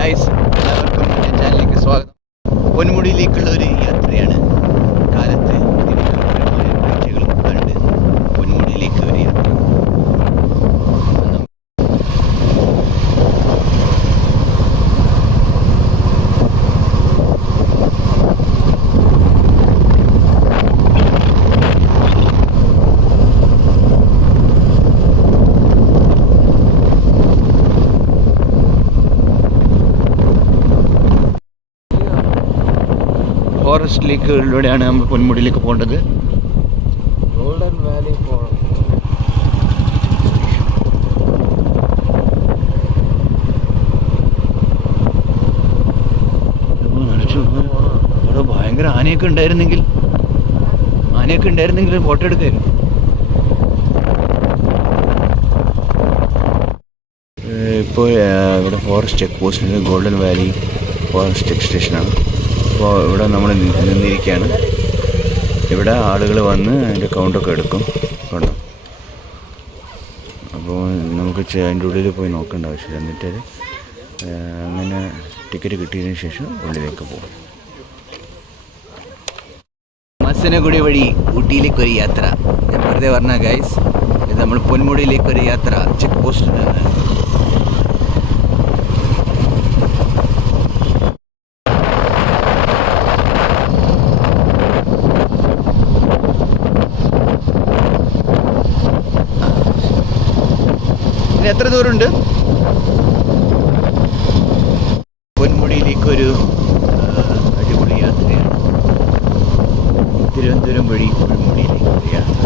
Guys, എല്ലാവർക്കും എൻ്റെ ചാനലിലേക്ക് സ്വാഗതം. പൊന്മുടിയിലേക്കുള്ള ഒരു യാത്രയാണ്. കാലത്ത് കാഴ്ചകളും കണ്ട് പൊന്മുടിയിലേക്ക് ഒരു യാത്ര. ഫോറസ്റ്റിലേക്കുള്ളിലൂടെയാണ് നമ്മൾ പൊന്മുടിയിലേക്ക് പോകേണ്ടത്. ഗോൾഡൻ വാലി പോകണം. അവിടെ ഭയങ്കര ആനയൊക്കെ ഉണ്ടായിരുന്നെങ്കിൽ ഫോട്ടോ എടുക്കായിരുന്നു. ഇപ്പോൾ ഇവിടെ ഫോറസ്റ്റ് ചെക്ക് പോസ്റ്റിൽ ഗോൾഡൻ വാലി ഫോറസ്റ്റ് ചെക്ക് സ്റ്റേഷനാണ്. അപ്പോൾ ഇവിടെ നമ്മൾ നിന്നിരിക്കുകയാണ്. ഇവിടെ ആളുകൾ വന്ന് അതിൻ്റെ കൗണ്ടൊക്കെ എടുക്കും കണ്ടോ. അപ്പോൾ നമുക്ക് അതിൻ്റെ ഉള്ളിൽ പോയി നോക്കേണ്ട ആവശ്യമില്ല. എന്നിട്ട് അങ്ങനെ ടിക്കറ്റ് കിട്ടിയതിന് ശേഷം ഉള്ളിലേക്ക് പോകും. മസനഗുഡി വഴി ഊട്ടിയിലേക്കൊരു യാത്ര. ഞാൻ വെറുതെ പറഞ്ഞ ഗൈസ്, ഇത് നമ്മൾ പൊന്മുടിയിലേക്കൊരു യാത്ര. ചെക്ക് പോസ്റ്റിൽ നിന്ന് എത്ര ദൂരമുണ്ട്? പൊന്മുടിയിലേക്കൊരു അടിപൊളി യാത്രയാണ്. തിരുവനന്തപുരം വഴി പൊന്മുടിയിലേക്ക് ഒരു യാത്ര.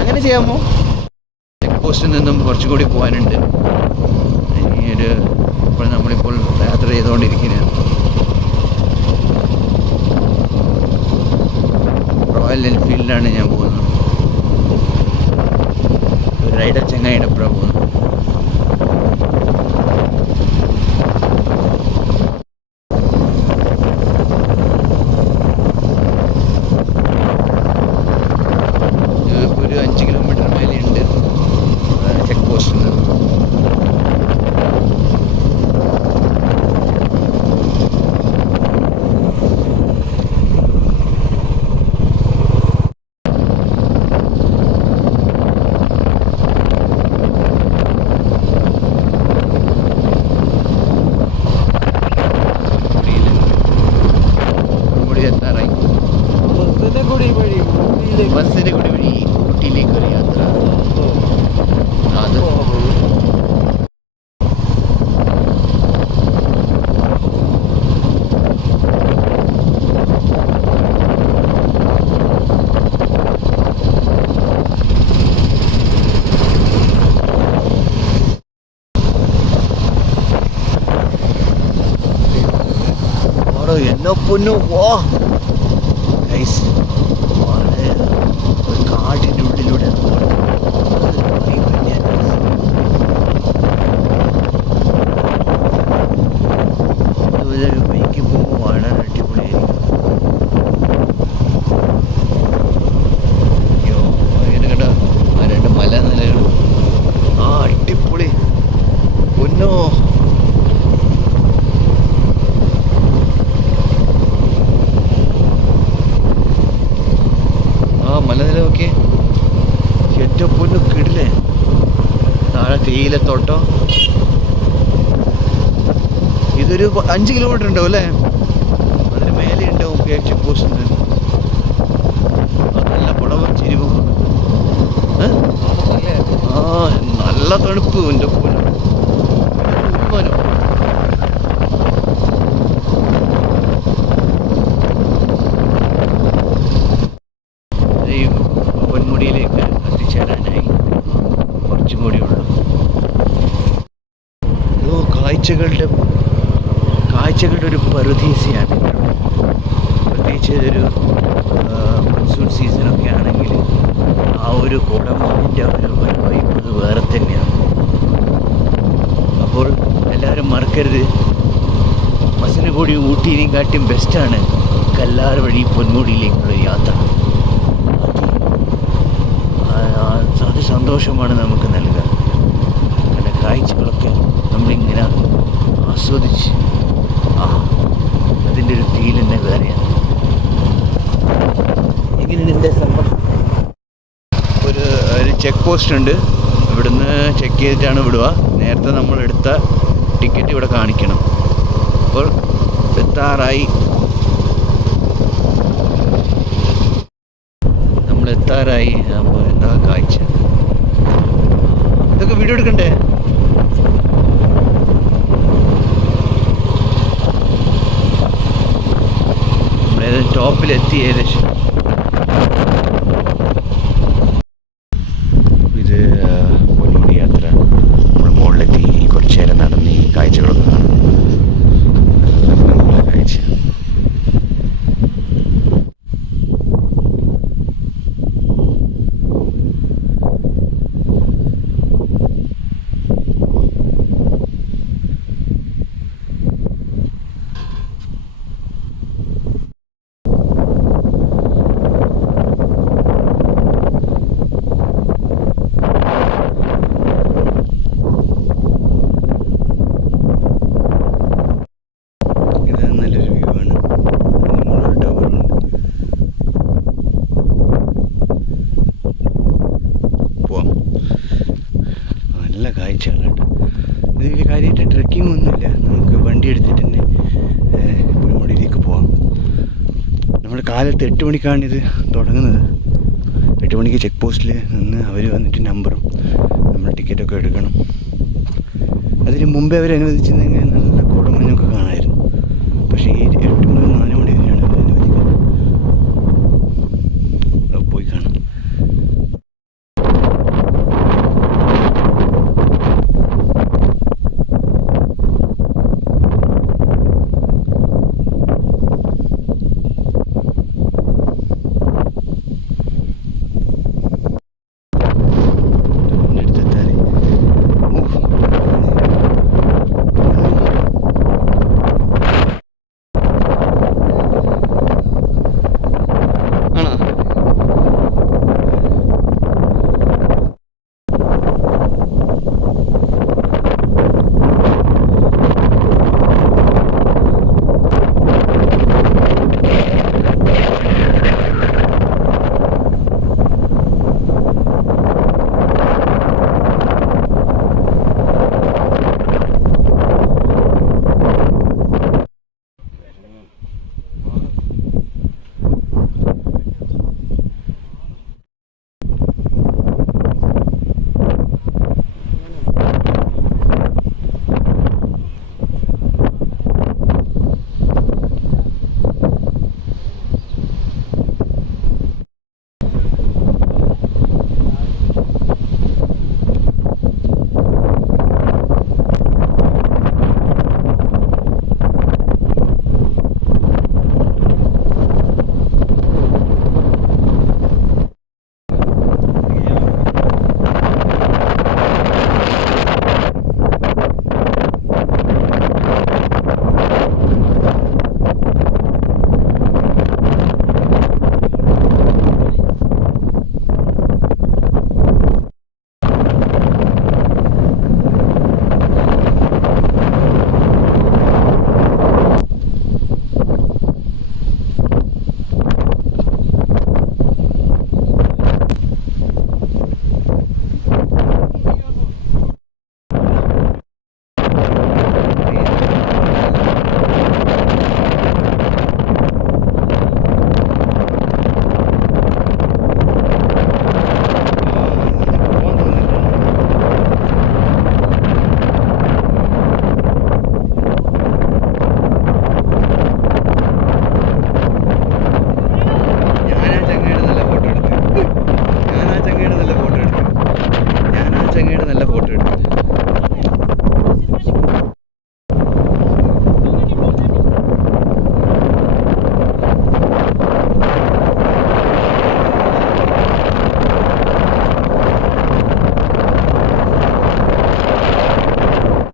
അങ്ങനെ ചെയ്യാമോ? ചെക്ക് പോസ്റ്റിൽ നിന്നും കുറച്ചും കൂടി പോകാനുണ്ട്. ഇപ്പോൾ നമ്മളിപ്പോൾ യാത്ര ചെയ്തുകൊണ്ടിരിക്കുകയാണ്. റോയൽ എൻഫീൽഡിലാണ് ഞാൻ പോകുന്നത്. ഒരു റൈഡർ ചങ്ങായിയുടെ ഒപ്പം പോകുന്നു. ഒരു 5 കിലോമീറ്റർ മേലെയുണ്ട് ചെക്ക് പോസ്റ്റിൽ നിന്ന്. മസനഗുഡി വഴി ഊട്ടിയിലേക്ക് ഒരു യാത്ര. അത് എന്നോ പൊന്നു ഓ ഗൈസ്, ഒരു കാടിൻ്റെ ഉള്ളിലൂടെ ബൈക്ക് പോകുമ്പോൾ വളരെ അടിപൊളിയായിരിക്കും. അയ്യോ, അങ്ങനെ കേട്ടോ ആ 2 മലനിലകൾ. അടിപൊളി പൊന്നോ. മലനിലൊക്കെ ഏറ്റവും പൊന്നു കിടിലേ. താഴെ തേയിലത്തോട്ടോ. ഇതൊരു 5 കിലോമീറ്റർ ഉണ്ടാവും അല്ലേ? അതിന് മേലെ ഉണ്ടാവും ചെക്ക് പോസ്റ്റിന്. നല്ല കുടവും ചിരിവും. നല്ല തണുപ്പ്. എൻ്റെ പൊന്നു പൊന്മുടിയിലേക്ക് എത്തിച്ചേരാനായി കുറച്ചും കൂടി ഉള്ളു. കാഴ്ചകളുടെ ഒരു പറുദീസയാണ്. പ്രത്യേകിച്ച് ഇതൊരു മൺസൂൺ സീസണൊക്കെ ആണെങ്കിൽ ആ ഒരു കോടമഞ്ഞിൻ്റെ ഒരു വൈബ് വേറെ തന്നെയാണ്. അപ്പോൾ എല്ലാവരും മറക്കരുത് മസനഗുഡി ഊട്ടിയിനെയും കാട്ടിയും ബെസ്റ്റാണ് കല്ലാർ വഴി പൊന്മുടിയിലേക്കുള്ള യാത്ര. അത് സന്തോഷമാണ് നമുക്ക് നൽകുക. പല കാഴ്ചകളൊക്കെ നമ്മളിങ്ങനെ ആസ്വദിച്ച് അതിൻ്റെ ഒരു ഫീൽ തന്നെ വേറെയാണ്. എങ്ങനെയാണ് എൻ്റെ സംഭവം? ഒരു ചെക്ക് പോസ്റ്റ് ഉണ്ട്, ഇവിടുന്ന് ചെക്ക് ചെയ്തിട്ടാണ് വിടുക. നേരത്തെ നമ്മൾ എടുത്ത ടിക്കറ്റ് ഇവിടെ കാണിക്കണം. അപ്പോൾ എത്താറായി, നമ്മൾ എത്താറായി. അപ്പോൾ എന്താ കാഴ്ച, ഇതൊക്കെ വീഡിയോ എടുക്കണ്ടേ? നമ്മളേത് ടോപ്പിലെത്തി ഏകദേശം. ഇത് പൊന്മുടി യാത്ര. നമ്മൾ മുകളിലെത്തി കുറച്ച് നേരം നടന്ന് ഈ കാഴ്ചകളൊക്കെ കാണും. നല്ല ഭംഗിയുള്ള കാഴ്ച. നല്ല കാഴ്ചകളുണ്ട്. ഇതിൽ കാര്യമായിട്ട് ട്രെക്കിംഗ് ഒന്നുമില്ല, നമുക്ക് വണ്ടി എടുത്തിട്ട് തന്നെ പൊന്മുടിയിലേക്ക് പോവാം. നമ്മൾ കാലത്ത് 8 മണിക്കാണ് ഇത് തുടങ്ങുന്നത്. 8 മണിക്ക് ചെക്ക് പോസ്റ്റിൽ നിന്ന് അവർ വന്നിട്ട് നമ്പറും നമ്മൾ ടിക്കറ്റൊക്കെ എടുക്കണം. അതിന് മുമ്പേ അവർ അനുവദിച്ചിരുന്നെങ്കിൽ നല്ല